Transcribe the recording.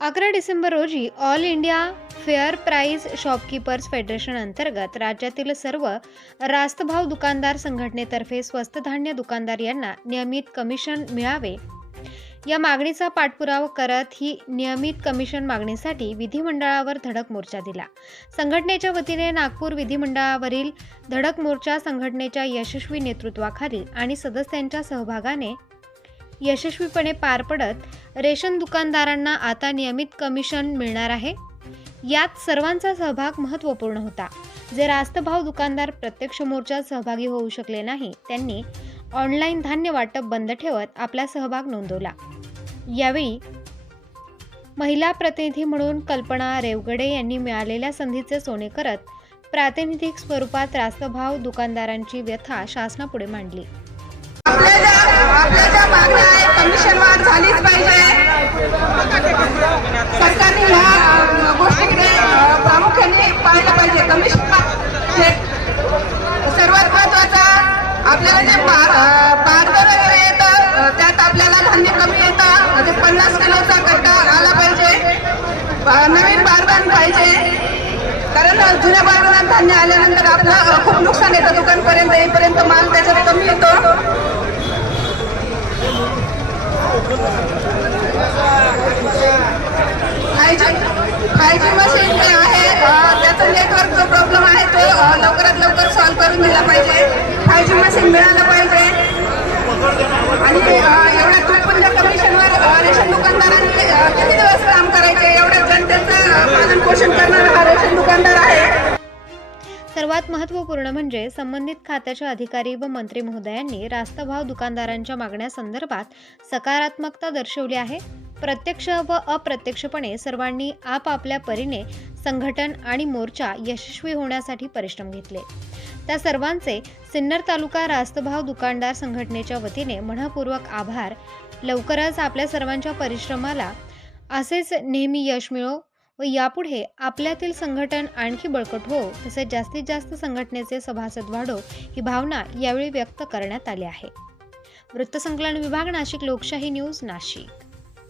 अकरा डिसेंबर रोजी all India fair price shopkeepers federation अंतर्गत राज्यातील सर्व रास्तभाव दुकानदार संघटनेतर्फे स्वस्त धान्य दुकानदार यांना नियमित कमिशन मिळावे. या मागणीचा पाठपुरावा करत ही नियमित कमिशन मागणीसाठी विधिमंडळावर धडक मोर्चा दिला. संघटनेच्या वतीने नागपूर विधिमंडळावरील धडक मोर्चा संघटनेच्या यशस्वी नेतृत्वाखाली आणि सदस्यांच्या सहभागाने यशस्वीपणे पार पडत रेशन दुकानदारांना आता नियमित कमिशन मिळणार आहे. यात सर्वांचा सहभाग महत्त्वपूर्ण होता. जे रास्तभाव दुकानदार प्रत्यक्ष मोर्चात सहभागी होऊ शकले नाही त्यांनी ऑनलाईन धान्य वाटप बंद ठेवत आपला सहभाग नोंदवला. यावेळी महिला प्रतिनिधी म्हणून कल्पना रेवगडे यांनी मिळालेल्या संधीचे सोने करत प्रातिनिधिक स्वरूपात रास्तभाव दुकानदारांची व्यथा शासनापुढे मांडली. कमिशन सर्वात महत्त्वाचा आपल्याला जे पा- अ, वगैरे येतं त्यात आपल्याला धान्य कमी येतं. म्हणजे पन्नास किलोचा कट्टा आला पाहिजे. नवीन बारदान पाहिजे. कारण जुन्या बारदानात धान्य आल्यानंतर आपलं अ, खूप नुकसान येतं. दुकानपर्यंत येईपर्यंत माल त्याच्यात कमी येतो. हायजीन हायजीन मशीन जे आहे अ, त्याचा नेटवर्कचा प्रॉब्लेम आहे तो अ, लवकरात लवकर सॉल्व्ह करून दिला पाहिजे. फाय जी मशीन मिळालं पाहिजे. आणि एवढ्या तुटपुंज कमिशनवर रेशन दुकानदारांनी किती दिवस काम करायचे? एवढ्या जनतेचं पालन पोषण करणारा हा रेशन दुकानदार आहे. सर्वात महत्त्वपूर्ण म्हणजे संबंधित खात्याच्या अधिकारी व मंत्री महोदयांनी रास्त भाव दुकानदारांच्या मागण्यासंदर्भात सकारात्मकता दर्शवली आहे. प्रत्यक्ष व अप्रत्यक्षपणे सर्वांनी आपापल्या परीने संघटन आणि मोर्चा यशस्वी होण्यासाठी परिश्रम घेतले. त्या सर्वांचे सिन्नर तालुका रास्तभाव दुकानदार संघटनेच्या वतीने मनपूर्वक आभार. लवकरच आपल्या सर्वांच्या परिश्रमाला असेच नेहमी यश मिळो व यापुढे आपल्यातील संघटन आणखी बळकट हो तसेच जास्तीत जास्त संघटनेचे सभासद वाढो ही भावना यावेळी व्यक्त करण्यात आली आहे. वृत्तसंकलन विभाग नाशिक लोकशाही न्यूज नाशिक.